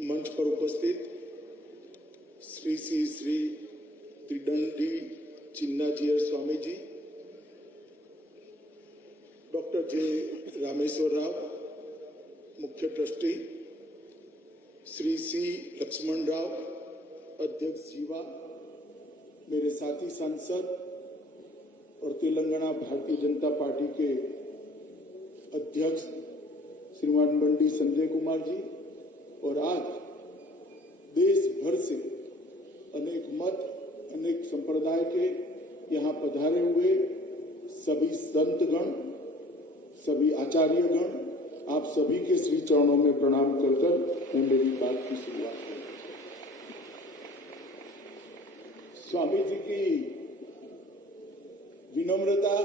मंच पर उपस्थित श्री त्रिदंडी चिन्नाजीयर स्वामी जी, डॉक्टर जे रामेश्वर राव मुख्य ट्रस्टी, श्री सी लक्ष्मण राव अध्यक्ष जीवा, मेरे साथी सांसद और तेलंगाना भारतीय जनता पार्टी के अध्यक्ष श्रीमान बंडी संजय कुमार जी, और आज देश भर से अनेक मत, अनेक संप्रदाय के यहाँ पधारे हुए सभी संतगण, सभी आचार्यगण, आप सभी के श्री चरणों में प्रणाम कर मैं मेरी बात की शुरुआत करूं। स्वामी जी की विनम्रता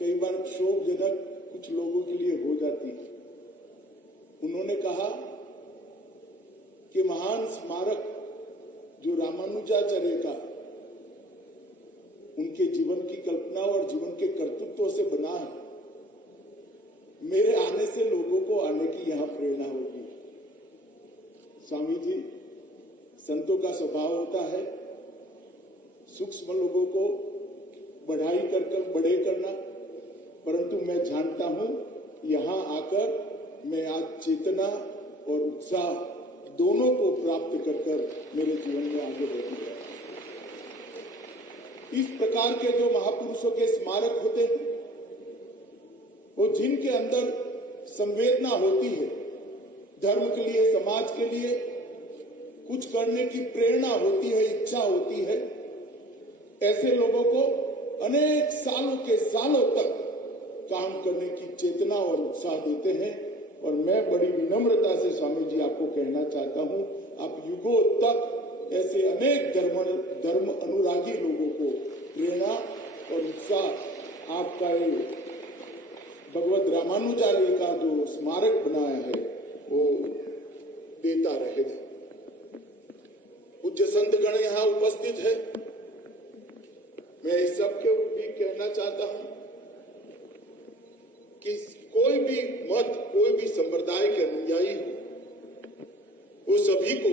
कई बार क्षोभजनक कुछ लोगों के लिए हो जाती है। उन्होंने कहा कि महान स्मारक जो रामानुजाचार्य का उनके जीवन की कल्पना और जीवन के कर्तृत्व से बना है, मेरे आने से लोगों को आने की यहां प्रेरणा होगी। स्वामी जी, संतों का स्वभाव होता है सूक्ष्म लोगों को बढ़ाई कर बड़े करना, परंतु मैं जानता हूं यहां आकर मैं आज चेतना और उत्साह दोनों को प्राप्त कर मेरे जीवन में आगे बढ़ी है। इस प्रकार के जो महापुरुषों के स्मारक होते हैं, वो जिनके अंदर संवेदना होती है, धर्म के लिए, समाज के लिए कुछ करने की प्रेरणा होती है, इच्छा होती है, ऐसे लोगों को अनेक सालों के सालों तक काम करने की चेतना और उत्साह देते हैं। और मैं बड़ी विनम्रता से स्वामी जी आपको कहना चाहता हूं, आप युगों तक ऐसे अनेक धर्म अनुरागी लोगों को प्रेरणा और उत्साह आपका ये भगवत रामानुजाचार्य का जो स्मारक बनाया है वो देता रहेगा। पूज्य संतगण यहाँ उपस्थित है, मैं इस सबके भी कहना चाहता हूं कि कोई भी मत, कोई भी संप्रदाय के अनुयायी वो सभी को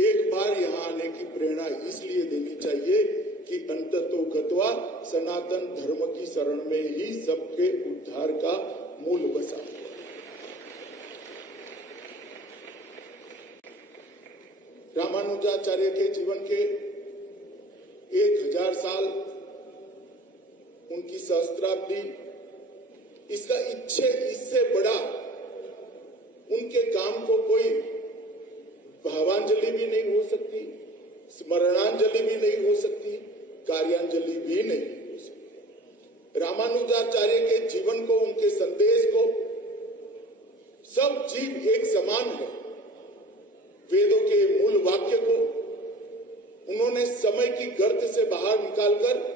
एक बार यहाँ आने की प्रेरणा इसलिए देनी चाहिए कि अंततो गत्वा सनातन धर्म की शरण में ही सबके उद्धार का मूल बसा। रामानुजाचार्य के जीवन के 1000 साल, उनकी सहस्त्राब्दी, इससे बड़ा उनके काम को कोई भावांजलि भी नहीं हो सकती, स्मरणांजलि भी नहीं हो सकती, कार्यांजलि भी नहीं हो सकती। रामानुजाचार्य के जीवन को, उनके संदेश को सब जीव एक समान है। वेदों के मूल वाक्य को उन्होंने समय की गर्त से बाहर निकालकर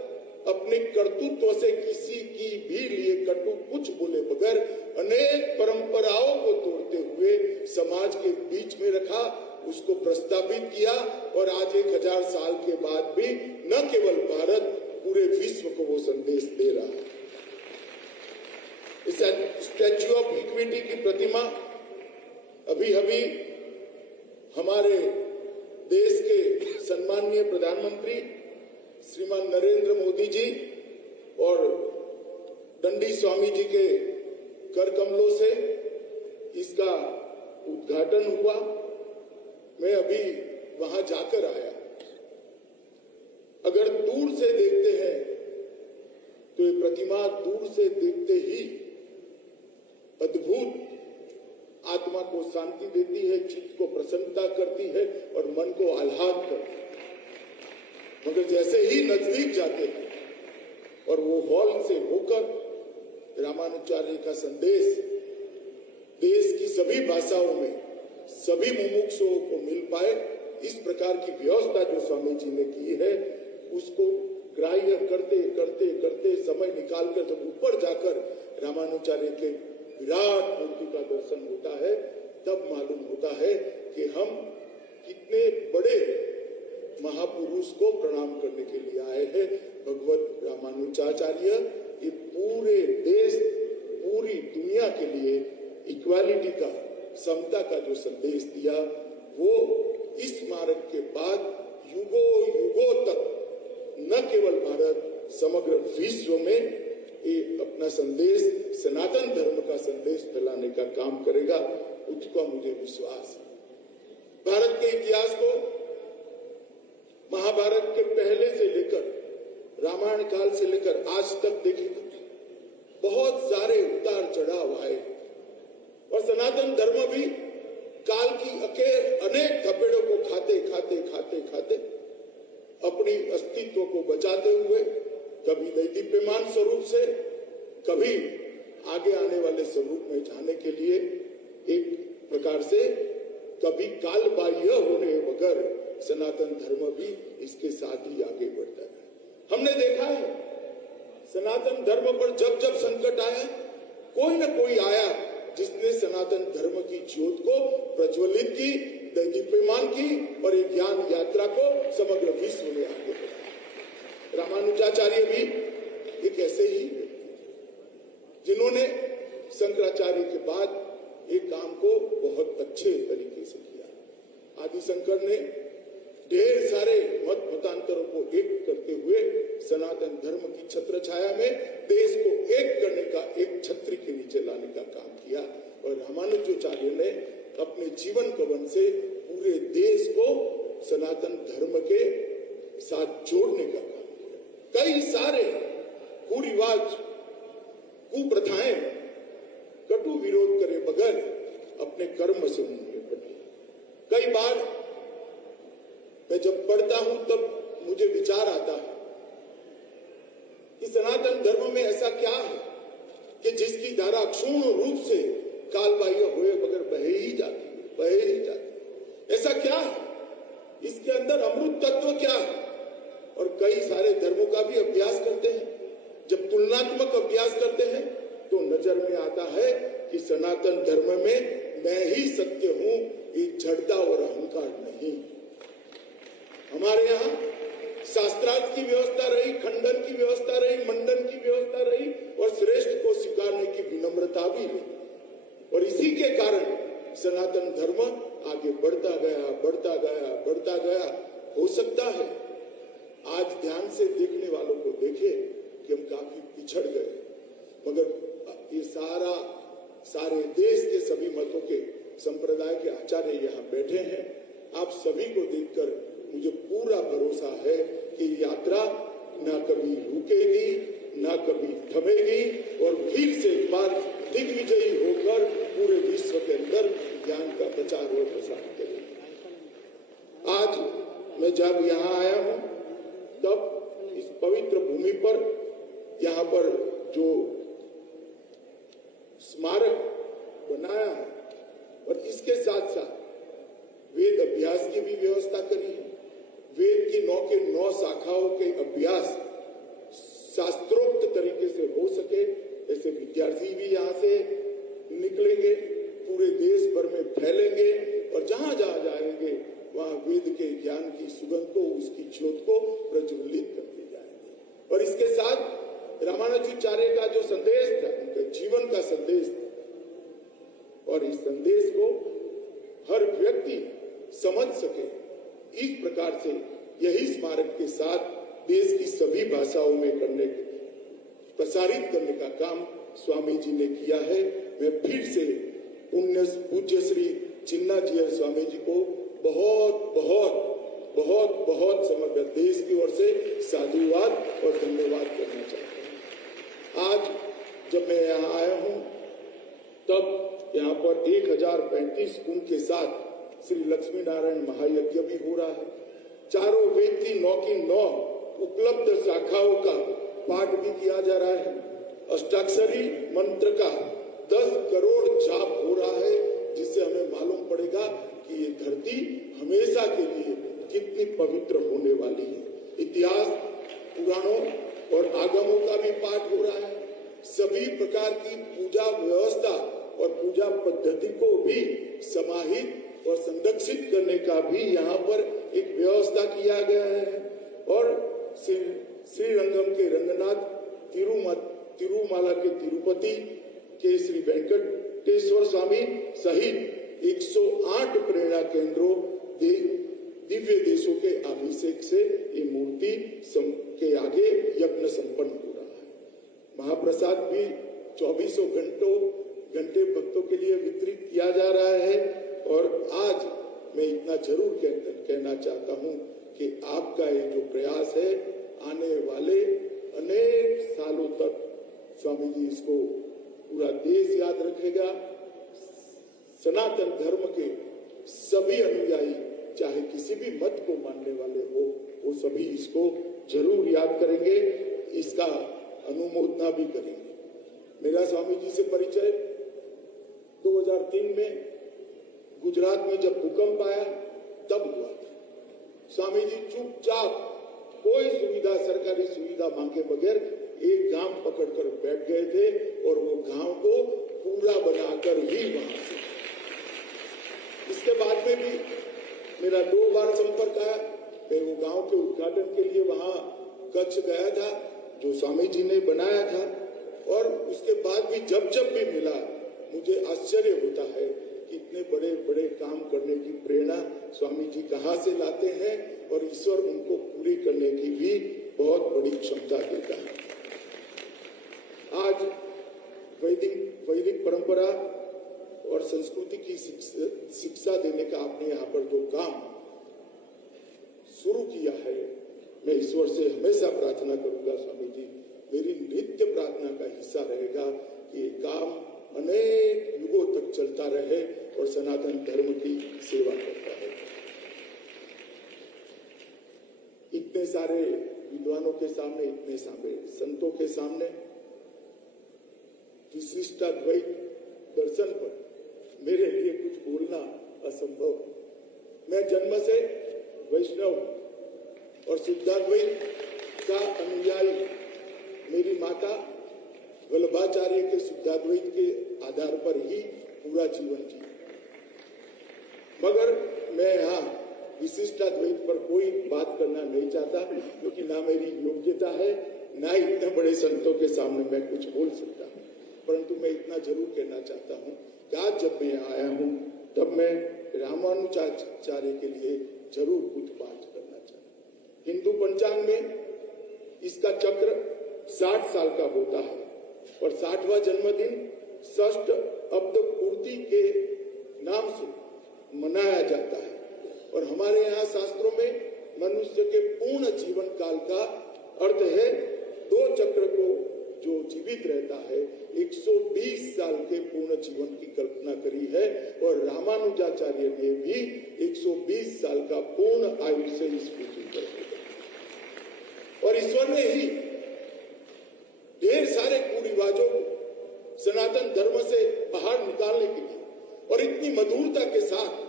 अपने कर्तृत्व से किसी की भी लिए कटु कुछ बोले बगैर अनेक परंपराओं को तोड़ते हुए समाज के बीच में रखा, उसको प्रस्तावित किया, और आज 1000 साल के बाद भी न केवल भारत, पूरे विश्व को वो संदेश दे रहा है। इस स्टैच्यू ऑफ इक्विटी की प्रतिमा अभी हमारे देश के सम्माननीय प्रधानमंत्री श्रीमान नरेंद्र मोदी जी और दंडी स्वामी जी के कर कमलों से इसका उद्घाटन हुआ। मैं अभी वहां जाकर आया। अगर दूर से देखते हैं तो ये प्रतिमा दूर से देखते ही अद्भुत आत्मा को शांति देती है, चित्त को प्रसन्नता करती है और मन को आह्लाद करती है। मगर जैसे ही नजदीक जाते हैं और वो हॉल से होकर रामानुजाचार्य का संदेश देश की सभी भाषाओं में सभी मुमुक्षुओं को मिल पाए, इस प्रकार की व्यवस्था जो स्वामी जी ने की है, उसको ग्राह्य करते करते करते समय निकालकर जब ऊपर जाकर रामानुजाचार्य के विराट मूर्ति का दर्शन होता है, तब मालूम होता है कि हम कितने बड़े महापुरुष को प्रणाम करने के लिए आए हैं। भगवत रामानुजाचार्य ये पूरे देश, पूरी दुनिया के लिए इक्वालिटी का, समता का जो संदेश दिया, वो इस स्मारक के बाद युगों युगों तक न केवल भारत, समग्र विश्व में एक अपना संदेश, सनातन धर्म का संदेश फैलाने का काम करेगा, उसका मुझे विश्वास है। भारत के इतिहास को महाभारत के पहले से लेकर रामायण काल से लेकर आज तक देखेगा, बहुत सारे उतार चढ़ाव आए और सनातन धर्म भी काल की अनेक थपेड़ों को खाते खाते खाते खाते अपनी अस्तित्व को बचाते हुए कभी दैदीप्यमान स्वरूप से, कभी आगे आने वाले स्वरूप में जाने के लिए एक प्रकार से कभी काल बाह्य होने बगैर सनातन धर्म भी इसके साथ ही आगे बढ़ता है। हमने देखा है सनातन धर्म पर जब जब संकट आया, कोई न कोई आया जिसने सनातन धर्म की ज्योत को प्रज्वलित की, दैदीप्यमान की और एक ज्ञान यात्रा को समग्र विश्व में आगे बढ़ाया। रामानुजाचार्य भी एक ऐसे ही जिन्होंने शंकराचार्य के बाद एक काम को बहुत अच्छे तरीके से किया। आदि शंकर ने ढेर सारे मतांतरों को एक करते हुए सनातन धर्म की छत्र छाया में देश को एक करने का, एक छत्री के नीचे लाने का काम किया और रामानुजाचार्य ने अपने जीवन कवन से पूरे देश को सनातन धर्म के साथ जोड़ने का काम किया। कई सारे कुरिवाज, कुप्रथाएं कटु विरोध करे बगैर अपने कर्म से निपटे। कई बार मैं जब पढ़ता हूं तब मुझे विचार आता है कि सनातन धर्म में ऐसा क्या है कि जिसकी धारा क्षुण्ण रूप से कालबाह्य हुए बगैर बहे ही जाती। ऐसा क्या है, इसके अंदर अमृत तत्व क्या है। और कई सारे धर्मों का भी अभ्यास करते हैं। जब तुलनात्मक अभ्यास करते हैं तो नजर में आता है कि सनातन धर्म में मैं ही सत्य हूं, ये जड़ता और अहंकार नहीं। हमारे यहाँ शास्त्रार्थ की व्यवस्था रही, खंडन की व्यवस्था रही, मंडन की व्यवस्था रही और श्रेष्ठ को स्वीकारने की विनम्रता भी रही। और इसी के कारण सनातन धर्म आगे बढ़ता गया। हो सकता है आज ध्यान से देखने वालों को देखे कि हम काफी पिछड़ गए, मगर ये सारे देश के सभी मतों के संप्रदाय के आचार्य यहाँ बैठे हैं। आप सभी को देखकर मुझे पूरा भरोसा है कि यात्रा ना कभी रुकेगी, ना कभी थमेगी और फिर से एक बार दिग्विजयी होकर पूरे विश्व के अंदर ज्ञान का प्रचार और प्रसार करेगी। आज मैं जब यहाँ आया हूँ तब इस पवित्र भूमि पर, यहाँ पर जो स्मारक बनाया है और इसके साथ साथ वेद अभ्यास की भी व्यवस्था करी है। वेद की 9 के 9 शाखाओं के अभ्यास शास्त्रोक्त तरीके से हो सके, ऐसे विद्यार्थी भी यहाँ से निकलेंगे, पूरे देश भर में फैलेंगे और जहां जहां जाएंगे वहां वेद के ज्ञान की सुगंध को, उसकी ज्योत को प्रज्वलित करते जाएंगे। और इसके साथ रामानुजाचार्य का जो संदेश था, उनके जीवन का संदेश था, और इस संदेश को हर व्यक्ति समझ सके, इस प्रकार से यही स्मारक के साथ देश की सभी भाषाओं में प्रसारित करने का काम स्वामी जी ने किया है। मैं फिर से पूज्य श्री चिन्ना जी स्वामी जी को बहुत समग्र देश की ओर से साधुवाद और धन्यवाद करना चाहता हूँ। आज जब मैं यहाँ आया हूँ तब यहाँ पर 1035 कुंभ के साथ श्री लक्ष्मी नारायण महायज्ञ भी हो रहा है। चारों वेद की 9 की 9 उपलब्ध शाखाओं का पाठ भी किया जा रहा है। अष्टाक्षरी मंत्र का 10 करोड़ जाप हो रहा है, जिससे हमें मालूम पड़ेगा कि ये धरती हमेशा के लिए कितनी पवित्र होने वाली है। इतिहास, पुराणों और आगमों का भी पाठ हो रहा है। सभी प्रकार की पूजा व्यवस्था और पूजा पद्धति को भी समाहित और संरक्षित करने का भी यहाँ पर एक व्यवस्था किया गया है। और श्रीरंगम के रंगनाथ, तिरुमाला के तिरुपति के श्री वेंकटेश्वर स्वामी सहित 108 प्रेरणा केंद्रों दिव्य देशों के अभिषेक से ये मूर्ति के आगे यज्ञ संपन्न हो रहा है। महाप्रसाद भी 24 घंटे भक्तों के लिए वितरित किया जा रहा है। और आज मैं इतना जरूर कहना चाहता हूं कि आपका ये जो प्रयास है, आने वाले अनेक सालों तक स्वामी जी इसको पूरा देश याद रखेगा। सनातन धर्म के सभी अनुयायी, चाहे किसी भी मत को मानने वाले हो, वो सभी इसको जरूर याद करेंगे, इसका अनुमोदना भी करेंगे। मेरा स्वामी जी से परिचय 2003 में गुजरात में जब भूकंप आया तब हुआ था। स्वामी जी चुपचाप कोई सुविधा, सरकारी सुविधा मांगे बगैर एक गांव पकड़कर बैठ गए थे और वो गांव को पूरा बनाकर ही वहां से। इसके बाद में भी मेरा 2 बार संपर्क आया। मैं वो गांव के उद्घाटन के लिए वहां कच्छ गया था जो स्वामी जी ने बनाया था। और उसके बाद भी जब भी मिला, मुझे आश्चर्य होता है कि इतने बड़े बड़े काम करने की प्रेरणा स्वामी जी कहाँ से लाते हैं और ईश्वर उनको पूरी करने की भी बहुत बड़ी क्षमता देता है। आज वैदिक परंपरा और संस्कृति की शिक्षा देने का आपने यहाँ पर जो काम शुरू किया है, मैं ईश्वर से हमेशा प्रार्थना करूंगा स्वामी जी, मेरी नित्य प्रार्थना का हिस्सा रहेगा कि ये काम अनेक युगों तक चलता रहे और सनातन धर्म की सेवा करता रहे। इतने सारे विद्वानों के सामने, इतने सारे संतों के सामने विशिष्टाद्वैत दर्शन पर मेरे लिए कुछ बोलना असंभव है। मैं जन्म से वैष्णव और शुद्धाद्वैत का अनुयायी, मेरी माता वल्लभाचार्य के शुद्धाद्वैत के आधार पर ही पूरा जीवन जी, मगर मैं यहाँ विशिष्टाद्वैत पर कोई बात करना नहीं चाहता, क्योंकि ना मेरी योग्यता है, ना इतने बड़े संतों के सामने मैं कुछ बोल सकता हूँ। परंतु मैं इतना जरूर कहना चाहता हूँ कि आज जब मैं आया हूँ तब मैं रामानुजाचार्य के लिए जरूर कुछ बात करना चाहता हूँ। हिंदू पंचांग में इसका चक्र 60 साल का होता है और 60वां जन्मदिन षष्ठ अब्द पूर्ति के नाम से मनाया जाता है। और हमारे यहाँ शास्त्रों में मनुष्य के पूर्ण जीवन काल का अर्थ है 2 चक्र को जो जीवित रहता है 120 साल के पूर्ण जीवन की कल्पना करी है। और रामानुजाचार्य ने भी 120 साल का पूर्ण आयुष्य इस पृथ्वी पर दिया। और ईश्वर ने ही ढेर सारे कुरिवाजों को सनातन धर्म से बाहर निकालने के लिए और इतनी मधुरता के साथ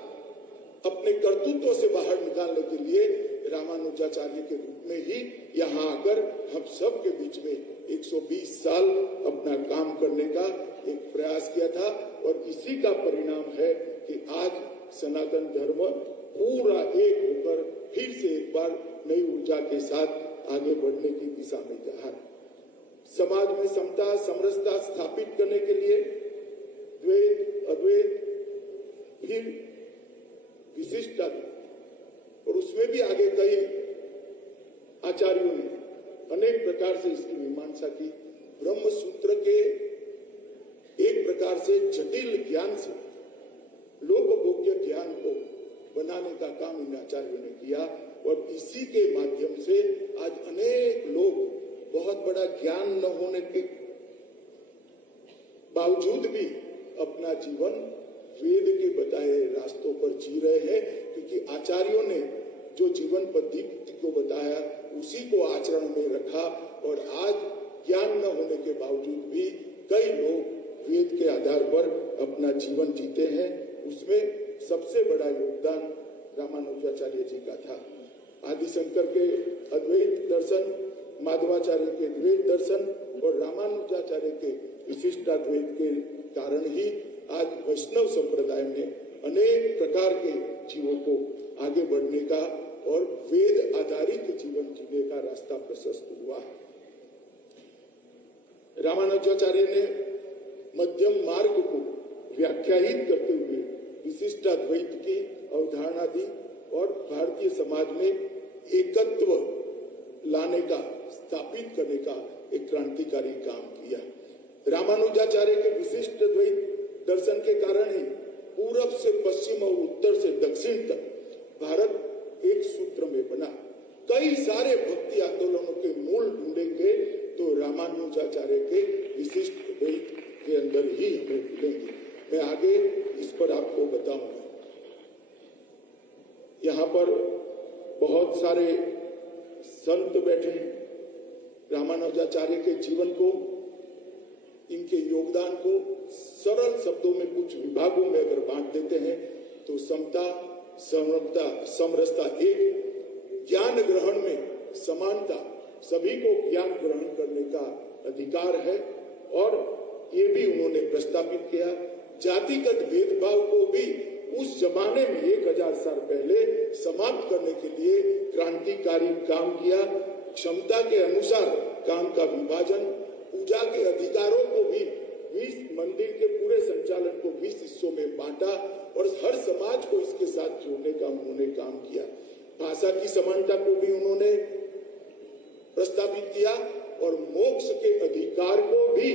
अपने कर्तृत्व से बाहर निकालने के लिए रामानुजाचार्य के रूप में ही यहाँ आकर हम सब के बीच में 120 साल अपना काम करने का एक प्रयास किया था। और इसी का परिणाम है कि आज सनातन धर्म पूरा एक होकर फिर से एक बार नई ऊर्जा के साथ आगे बढ़ने की दिशा में जा रहा है। समाज में समता समरसता स्थापित करने के लिए द्वैत अद्वैत फिर विशिष्टता, और उसमें भी आगे कई आचार्यों ने अनेक प्रकार से इसकी मीमांसा की। ब्रह्म सूत्र के एक प्रकार से जटिल ज्ञान से लोकभोग्य ज्ञान को बनाने का काम इन आचार्यों ने किया। और इसी के माध्यम से आज अनेक लोग बहुत बड़ा ज्ञान न होने के बावजूद भी अपना जीवन वेद के बताए रास्तों पर जी रहे हैं, क्योंकि आचार्यों ने जो जीवन पद्धति को बताया उसी को आचरण में रखा। और आज ज्ञान न होने के बावजूद भी कई लोग वेद के आधार पर अपना जीवन जीते हैं। उसमें सबसे बड़ा योगदान रामानुजाचार्य जी का था। आदिशंकर के अद्वैत दर्शन, माधवाचार्य के द्वैत दर्शन और रामानुजाचार्य के विशिष्टाद्वैत के कारण ही आज वैष्णव संप्रदाय में अनेक प्रकार के जीवों को आगे बढ़ने का और वेद आधारित जीवन जीने का रास्ता प्रशस्त हुआ है। रामानुजाचार्य ने मध्यम मार्ग को व्याख्यायित करते हुए विशिष्टाद्वैत की अवधारणा दी और भारतीय समाज में एकत्व लाने का, स्थापित करने का एक क्रांतिकारी काम किया। रामानुजाचार्य के विशिष्ट द्वैत दर्शन के कारण ही पूरब से पश्चिम और उत्तर से दक्षिण तक भारत एक सूत्र में बना। कई सारे भक्ति आंदोलनों के मूल ढूंढेंगे तो रामानुजाचार्य के विशिष्ट द्वैत के अंदर ही हमें मिलेंगे। मैं आगे इस पर आपको बताऊंगा। यहाँ पर बहुत सारे संत बैठे हैं। रामानुजाचार्य के जीवन को, इनके योगदान को सरल शब्दों में कुछ विभागों में अगर बांट देते हैं तो समता, समरसता एक, ज्ञान ग्रहण में समानता, सभी को ज्ञान ग्रहण करने का अधिकार है और ये भी उन्होंने प्रस्तावित किया। जातिगत भेदभाव को भी उस जमाने में 1000 साल पहले समाप्त करने के लिए क्रांतिकारी काम किया। क्षमता के अनुसार काम का विभाजन, पूजा के अधिकारों को भी 20 मंदिर के पूरे संचालन को 20 हिस्सों में बांटा और हर समाज को इसके साथ जोड़ने का उन्होंने काम किया। भाषा की समानता को भी उन्होंने प्रस्तावित किया और मोक्ष के अधिकार को भी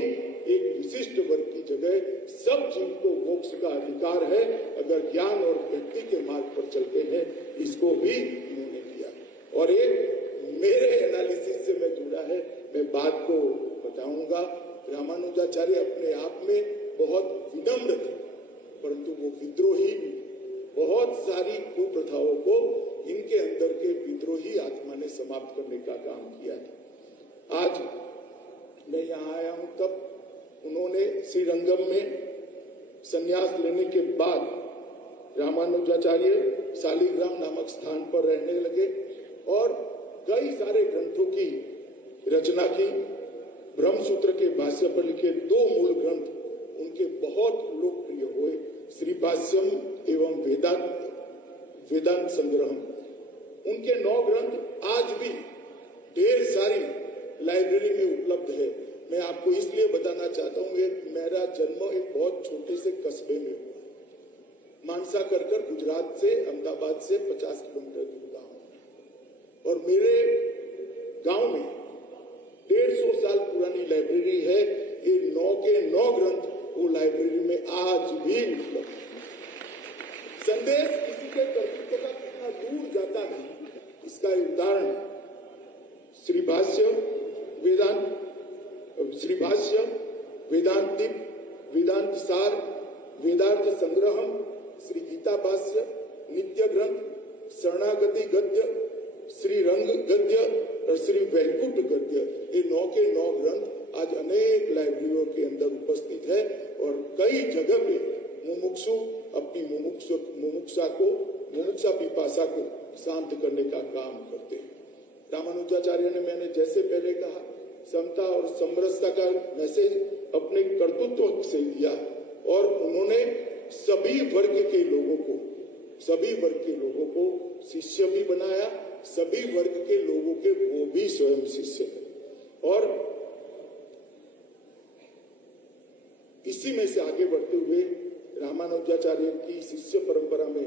एक विशिष्ट वर्ग की जगह सब जीव को मोक्ष का अधिकार है अगर ज्ञान और भक्ति के मार्ग पर चलते हैं, इसको भी उन्होंने किया। और एक मेरे एनालिसिस से मैं जुड़ा है, मैं बात को बताऊंगा। रामानुजाचार्य अपने आप में बहुत विनम्र थे, परंतु वो विद्रोही भी। बहुत सारी कुप्रथाओं को इनके अंदर के विद्रोही आत्मा ने समाप्त करने का काम किया था। आज मैं यहाँ आया हूं तब उन्होंने श्रीरंगम में संन्यास लेने के बाद रामानुजाचार्य शालिग्राम नामक स्थान पर रहने लगे और कई सारे ग्रंथों की रचना की। ब्रह्मसूत्र के भाष्य पर लिखे 2 मूल ग्रंथ उनके बहुत लोकप्रिय हुए, श्री भाष्यम एवं वेदांत संग्रहम। उनके 9 ग्रंथ आज भी ढेर सारी लाइब्रेरी में उपलब्ध है। मैं आपको इसलिए बताना चाहता हूँ, मेरा जन्म एक बहुत छोटे से कस्बे में हुआ, मानसा कर गुजरात से, अहमदाबाद से 50 किलोमीटर दूर गाँव। और मेरे गांव में 150 साल पुरानी लाइब्रेरी है। ये 9 के 9 ग्रंथ वो लाइब्रेरी में आज भी उपलब्ध है। संदेश किसी के कर्तृत्व का कितना दूर जाता है, इसका उदाहरण श्री भाष्य वेदांत, वेदांत सार, वेदार्थ संग्रहम, श्री गीता भाष्य, नित्य ग्रंथ, शरणागति गद्य, श्री रंग गद्य और श्री वैकुंठ गद्य। ये 9 के 9 ग्रंथ आज अनेक लाइब्रेरियों के अंदर उपस्थित है और कई जगह पे मुमुक्षु अपनी मुमुक्षा पिपासा को शांत करने का काम करते हैं। रामानुजाचार्य ने, मैंने जैसे पहले कहा, समता और समरसता का मैसेज अपने कर्तृत्व से दिया और उन्होंने सभी वर्ग के लोगों को शिष्य भी बनाया। सभी वर्ग के लोगों के वो भी स्वयं शिष्य थे। और इसी में से आगे बढ़ते हुए रामानुजाचार्य की शिष्य परंपरा में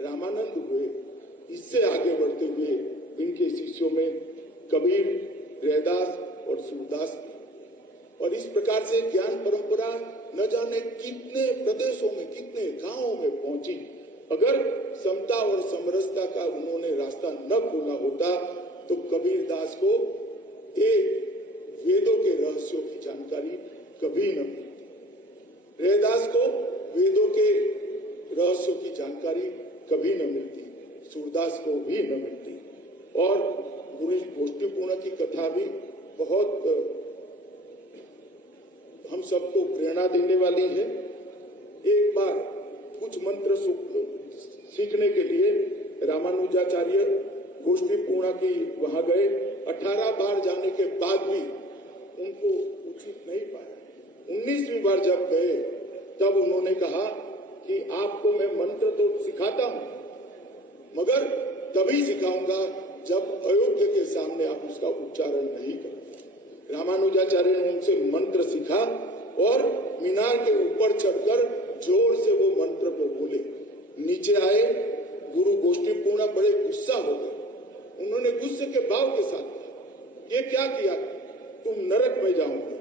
रामानंद हुए। इससे आगे बढ़ते हुए इनके शिष्यों में कबीर, रैदास और सूरदास। और इस प्रकार से ज्ञान परंपरा न जाने कितने प्रदेशों में, कितने गांवों में पहुंची। अगर समता और समरसता का उन्होंने रास्ता न खोला होता तो कबीर दास को एक वेदों के रहस्यों की जानकारी कभी न मिलती, रैदास को वेदों के रहस्यों की जानकारी कभी न मिलती, सूरदास को भी न मिलती। और गोष्ठीपूर्ण की कथा भी बहुत हम सबको प्रेरणा देने वाली है। एक बार कुछ मंत्र सीखने के लिए रामानुजाचार्य गोष्ठीपूर्ण की वहां गए। 18 बार जाने के बाद भी उनको उचित नहीं पाया। 19वीं बार जब गए तब उन्होंने कहा कि आपको मैं मंत्र तो सिखाता हूं, मगर तभी सिखाऊंगा जब अयोग्य के सामने आप उसका उच्चारण नहीं करें। रामानुजाचार्य ने उनसे मंत्र सीखा और मीनार के ऊपर चढ़कर जोर से वो मंत्र को बोले। क्या किया, तुम नरक में जाओगे।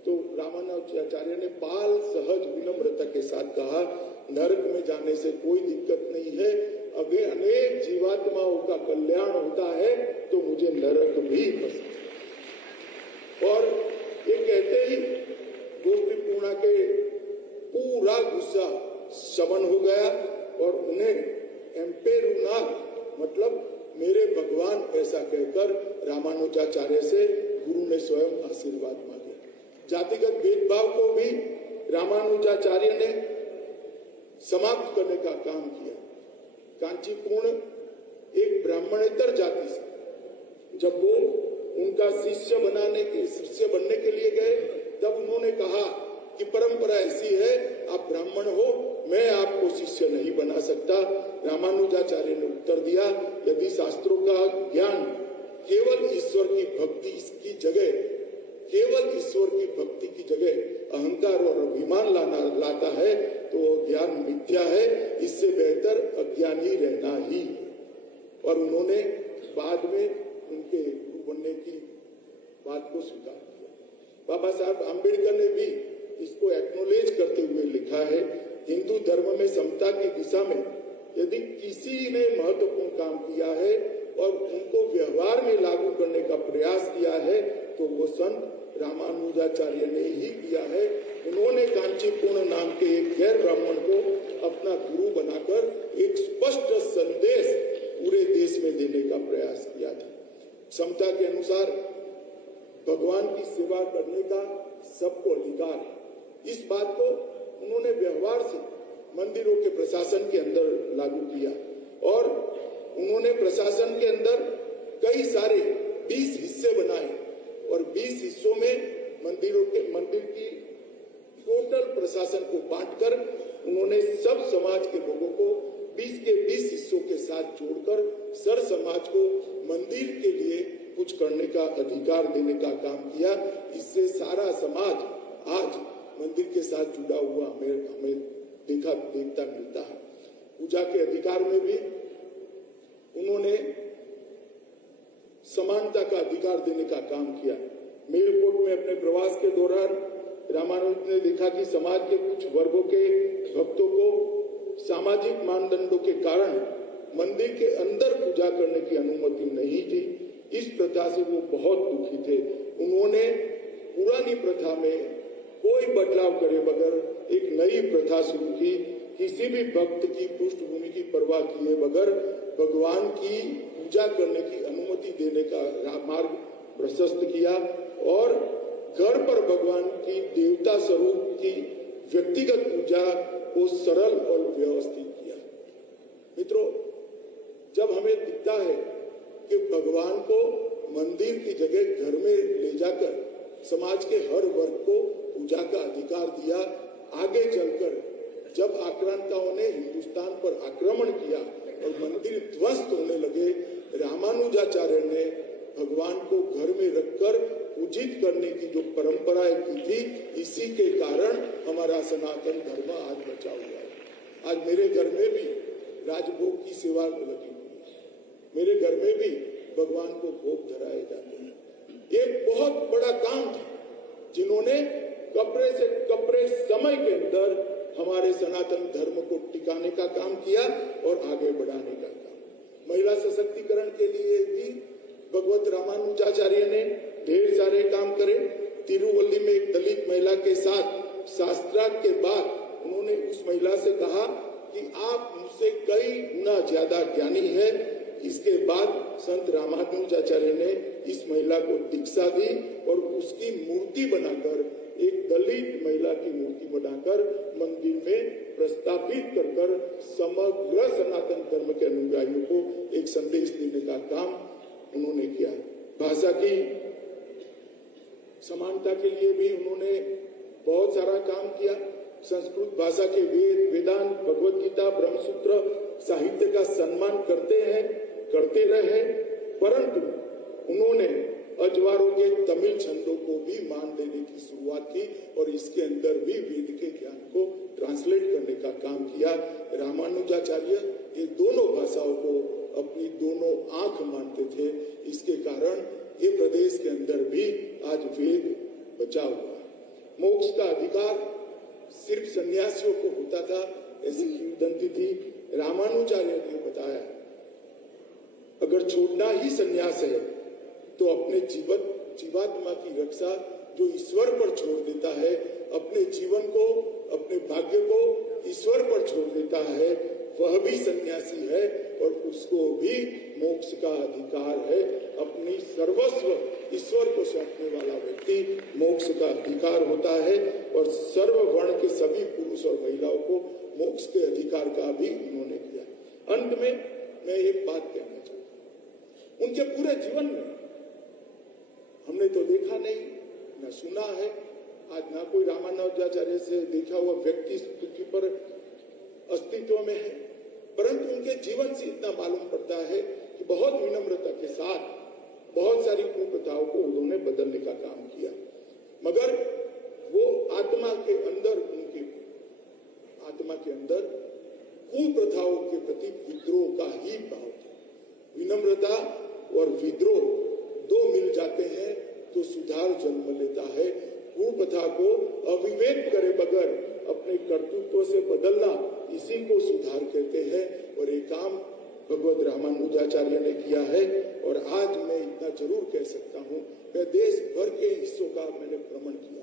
तो रामानुजाचार्य ने बाल सहज विनम्रता के साथ कहा, नरक में जाने से कोई दिक्कत नहीं है, अगर अनेक जीवात्माओं का कल्याण होता है तो मुझे नरक भी पसंद है। और ये कहते ही गोष्ठी पूर्णा के पूरा गुस्सा शमन हो गया और उन्हें एम्पेरुनाथ मतलब मेरे भगवान ऐसा कहकर रामानुजाचार्य से गुरु ने स्वयं आशीर्वाद मांगे। जातिगत भेदभाव को भी रामानुजाचार्य ने समाप्त करने का काम किया। कांचीपुर्ण एक ब्राह्मणेतर जाति से जब वो उनका शिष्य बनने के लिए गए, तब उन्होंने कहा कि परंपरा ऐसी है, आप ब्राह्मण हो, मैं आपको शिष्य नहीं बना सकता। रामानुजाचार्य ने उत्तर दिया, यदि शास्त्रों का ज्ञान केवल ईश्वर की भक्ति की जगह, केवल ईश्वर की भक्ति की जगह अहंकार और अभिमान लाता है तो ज्ञान मिथ्या है, इससे बेहतर अज्ञानी रहना ही है। और उन्होंने बाद में उनके गुरु बनने की बात को स्वीकार किया। बाबा साहब आम्बेडकर ने भी इसको एक्नोलेज करते हुए लिखा है, हिंदू धर्म में समता की दिशा में यदि किसी ने महत्वपूर्ण काम किया है और उनको व्यवहार में लागू करने का प्रयास किया है तो वो संत रामानुजाचार्य ने ही किया है। उन्होंने कांचीपुर्ण नाम के एक गैर ब्राह्मण को अपना गुरु बनाकर एक स्पष्ट संदेश पूरे देश में देने का प्रयास किया था। समता के अनुसार भगवान की सेवा करने का सबको अधिकार है। इस बात को उन्होंने व्यवहार से मंदिरों के प्रशासन के अंदर लागू किया और उन्होंने प्रशासन के अंदर कई सारे 20 हिस्से बनाए और 20 हिस्सों में मंदिर की टोटल प्रशासन को बांटकर उन्होंने सब समाज के लोगों को 20 के 20 हिस्सों के साथ जोड़कर सर समाज को मंदिर के लिए कुछ करने का अधिकार देने का काम किया। इससे सारा समाज आज मंदिर के साथ जुड़ा हुआ हमें देखता मिलता है। पूजा के अधिकार में भी उन्होंने समानता का अधिकार देने का काम किया। मेलकोट में अपने प्रवास के दौरान रामानुज ने देखा कि समाज के कुछ वर्गों के भक्तों को सामाजिक मानदंडों के कारण मंदिर के अंदर पूजा करने की अनुमति नहीं थी। इस प्रथा से वो बहुत दुखी थे। उन्होंने पुरानी प्रथा में कोई बदलाव करे बगैर एक नई प्रथा शुरू की। किसी भी भक्त की पृष्ठभूमि की परवाह किए बगैर भगवान की पूजा करने की अनुमति देने का मार्ग प्रशस्त किया और घर पर भगवान की देवता स्वरूप की व्यक्तिगत पूजा को सरल और व्यवस्थित किया। मित्रों, जब हमें दिखता है कि भगवान को मंदिर की जगह घर में ले जाकर समाज के हर वर्ग को पूजा का अधिकार दिया, आगे चलकर जब आक्रांताओं ने हिंदुस्तान पर आक्रमण किया और मंदिर ध्वस्त होने लगे, रामानुजाचार्य ने भगवान को घर में रखकर पूजित करने की जो परंपराएं की थी, इसी के कारण हमारा सनातन धर्म आज बचा हुआ है। आज मेरे घर में भी राजभोग की सेवा लगी हुई है, मेरे घर में भी भगवान को भोग धराए जाते हैं। एक बहुत बड़ा काम था जिन्होंने कपड़े से कपड़े समय के अंदर हमारे सनातन धर्म को टिकाने का काम किया और आगे बढ़ाने का काम। महिला सशक्तिकरण के लिए भी भगवत रामानुजाचार्य ने ढेर सारे काम करे। तिरुवल्ली में एक दलित महिला के साथ शास्त्रार्थ के बाद उन्होंने उस महिला से कहा कि आप मुझसे कई गुना ज्यादा ज्ञानी है। इसके बाद संत रामानुजाचार्य ने इस महिला को दीक्षा दी और उसकी मूर्ति बनाकर, एक दलित महिला की मूर्ति बनाकर मंदिर में प्रस्थापित कर समग्र सनातन धर्म के अनुयायियों को एक संदेश देने का काम उन्होंने किया। भाषा की समानता के लिए भी उन्होंने बहुत सारा काम किया। संस्कृत भाषा के वेद, वेदांत, भगवत गीता, ब्रह्मसूत्र साहित्य का सम्मान करते रहे, परंतु उन्होंने अजवारों के तमिल छंदों को भी मान देने की शुरुआत की और इसके अंदर भी वेद के ज्ञान को ट्रांसलेट करने का काम किया। रामानुजाचार्य ये दोनों भाषाओं को अपनी दोनों आंख मानते थे। इसके कारण ये प्रदेश के अंदर भी आज वेद बचा हुआ है। मोक्ष का अधिकार सिर्फ सन्यासियों को होता था, ऐसी किंवदंती थी। रामानुजाचार्य ने बताया, अगर छोड़ना ही सन्यास है तो अपने जीवात्मा की रक्षा जो ईश्वर पर छोड़ देता है, अपने जीवन को, अपने भाग्य को ईश्वर पर छोड़ देता है, वह भी सन्यासी है और उसको भी मोक्ष का अधिकार है। अपनी सर्वस्व ईश्वर को सौंपने वाला व्यक्ति मोक्ष का अधिकार होता है और सर्व वर्ण के सभी पुरुष और महिलाओं को मोक्ष के अधिकार का भी उन्होंने किया। अंत में मैं एक बात कहना चाहता हूं, उनके पूरे जीवन में हमने तो देखा नहीं, न सुना है, आज ना कोई रामानुजाचार्य से देखा हुआ व्यक्ति पृथ्वी पर अस्तित्व में है, परंतु उनके जीवन से इतना मालूम पड़ता है कि बहुत विनम्रता के साथ बहुत सारी कुप्रथाओं को उन्होंने बदलने का काम किया। मगर वो आत्मा के अंदर, उनकी आत्मा के अंदर कुप्रथाओं के प्रति विद्रोह का ही भाव था। विनम्रता और विद्रोह दो मिल जाते हैं तो सुधार जन्म लेता है। कुप्रथा को अविवेक करे बगैर अपने कर्तृत्व से बदलना, इसी को सुधार कहते हैं और ये काम भगवत रामानुजाचार्य ने किया है। और आज मैं इतना जरूर कह सकता हूं, मैं देश भर के हिस्सों का मैंने भ्रमण किया,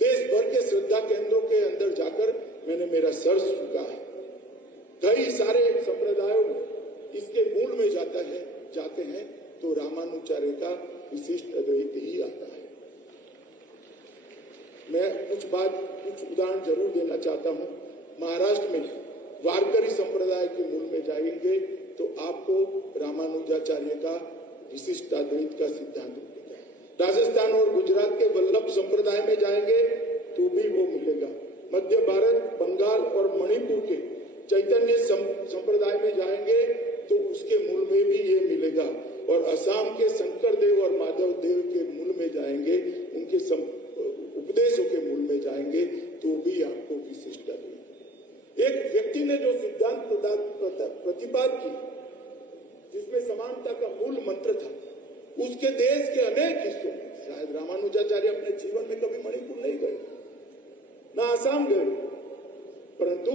देश भर के श्रद्धा केंद्रों के अंदर जाकर मैंने मेरा सर झुका है। कई सारे संप्रदायों में इसके मूल में जाते हैं तो रामानुजाचार्य का विशिष्ट अद्वैत ही आता है। मैं कुछ उदाहरण जरूर देना चाहता हूं। महाराष्ट्र में वारकरी संप्रदाय के मूल में जाएंगे तो आपको रामानुजाचार्य का विशिष्ट अद्वैत का सिद्धांत मिलेगा। राजस्थान और गुजरात के वल्लभ संप्रदाय में जाएंगे तो भी वो मिलेगा। मध्य भारत, बंगाल और मणिपुर के चैतन्य संप्रदाय में जाएंगे तो उसके मूल में भी ये मिलेगा। और असम के शंकर देव और माधव देव के मूल में जाएंगे, उनके उपदेशों के मूल में जाएंगे तो भी आपको विशिष्ट अद्वैत। एक व्यक्ति ने जो सिद्धांत प्रतिपाद की, जिसमें समानता का मूल मंत्र था, उसके देश के अनेक हिस्सों में, शायद रामानुजाचार्य अपने जीवन में कभी मणिपुर नहीं गए, ना आसाम गए, परंतु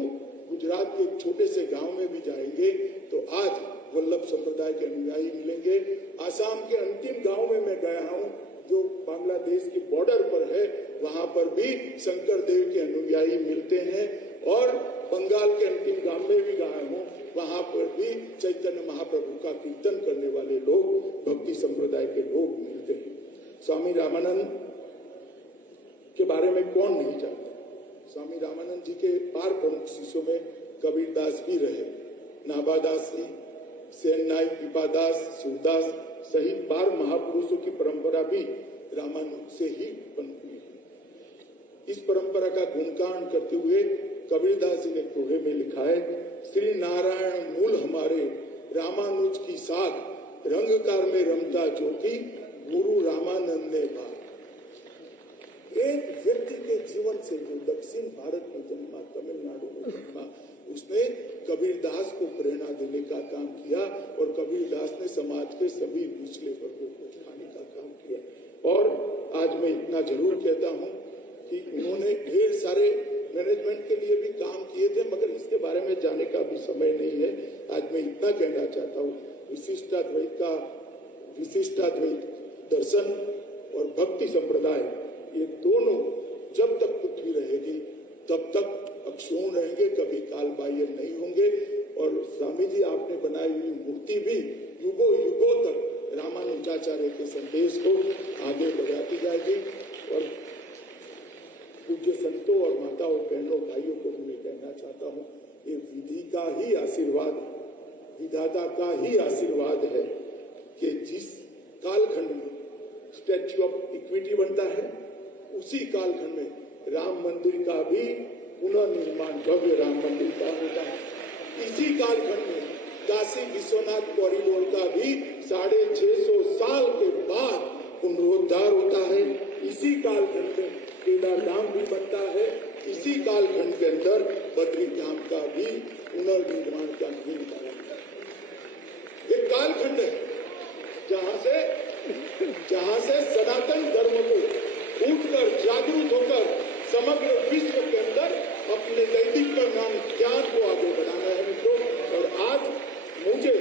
गुजरात के एक छोटे से गांव में भी जाएंगे तो आज वल्लभ संप्रदाय के अनुयायी मिलेंगे। आसाम के अंतिम गांव में मैं गया हूं जो बांग्लादेश की बॉर्डर पर है, वहां पर भी शंकर देव के अनुयायी मिलते हैं। और बंगाल के अंतिम गांव में भी गया हूं, वहां पर भी चैतन्य महाप्रभु का कीर्तन करने वाले लोग, भक्ति संप्रदाय के लोग मिलते हैं। स्वामी रामानंद के बारे में कौन नहीं जानता। स्वामी रामानंद जी के 12 प्रमुख शिष्यों में कबीरदास भी रहे। नाभादास जी, सेननाई, कृपादास, सूरदास सहित 12 महापुरुषों की परंपरा भी रामानुज से ही उत्पन्न हुई है। इस परंपरा का गुणगान करते हुए कबीरदास जी ने दोहे में लिखा है, श्री नारायण मूल हमारे, रामानुज की साख, रंगकार में रमता ज्योति, गुरु रामानंद ने बात। एक व्यक्ति के जीवन से जो दक्षिण भारत में जन्मा, तमिलनाडु में जन्मा, उसने कबीरदास को प्रेरणा देने का काम किया और कबीरदास ने समाज के सभी पिछले वर्गों को उठाने का काम किया। और आज मैं इतना जरूर कहता हूं कि उन्होंने ढेर सारे मैनेजमेंट के लिए भी काम किए थे, मगर इसके बारे में जाने का भी समय नहीं है। आज मैं इतना कहना चाहता हूं, विशिष्टाद्वैत दर्शन और भक्ति संप्रदाय, ये दोनों जब तक पृथ्वी रहेगी तब तक अक्षुण्ण रहेंगे, कभी कालबाह्य नहीं होंगे। और स्वामी जी आपने बनाई हुई मूर्ति भी युगों युगों तक रामानुजाचार्य के संदेश को आगे बढ़ाती जाएगी। और पूज्य संतों और माताओं, बहनों, भाइयों को मैं कहना चाहता हूँ, ये विधि का ही आशीर्वाद, विधाता का ही आशीर्वाद है कि जिस कालखंड में स्टैच्यू ऑफ इक्विटी बनता है, उसी कालखंड में राम मंदिर का भी पुनर्निर्माण, भव्य राम मंदिर का होता है। इसी कालखंड में काशी विश्वनाथ कॉरिडोर का भी 650 साल के बाद पुनरुद्धार होता है। इसी कालखंड में केदार धाम भी बनता है। इसी कालखंड के अंदर बद्री धाम का भी पुनर्निर्माण का निर्माण होता है। एक कालखंड है जहां से जहां से सनातन धर्म को उठकर जागरूक होकर समग्र विश्व के अंदर अपने नैतिक ज्ञान को आगे बढ़ाना है मित्रों। और आज मुझे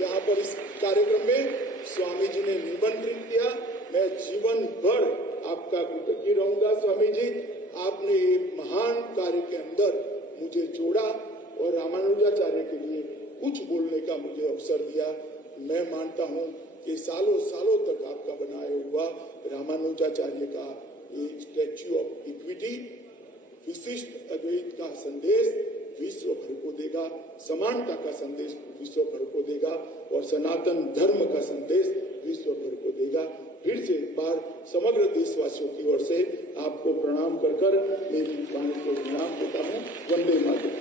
यहाँ पर इस कार्यक्रम में स्वामी जी ने निमंत्रित किया। मैं जीवन भर आपका कृतज्ञ रहूंगा स्वामी जी। आपने एक महान कार्य के अंदर मुझे जोड़ा और रामानुजाचार्य के लिए कुछ बोलने का मुझे अवसर दिया। मैं मानता हूं कि सालों सालों तक आपका बनाया हुआ रामानुजाचार्य का ये स्टैच्यू ऑफ इक्विटी विशिष्ट अद्वैत का संदेश विश्व भर को देगा, समानता का संदेश विश्व भर को देगा और सनातन धर्म का संदेश विश्व भर को देगा। फिर से एक बार समग्र देशवासियों की ओर से आपको प्रणाम कर मेरी वाणी को विराम देता हूँ। वंदे मातरम।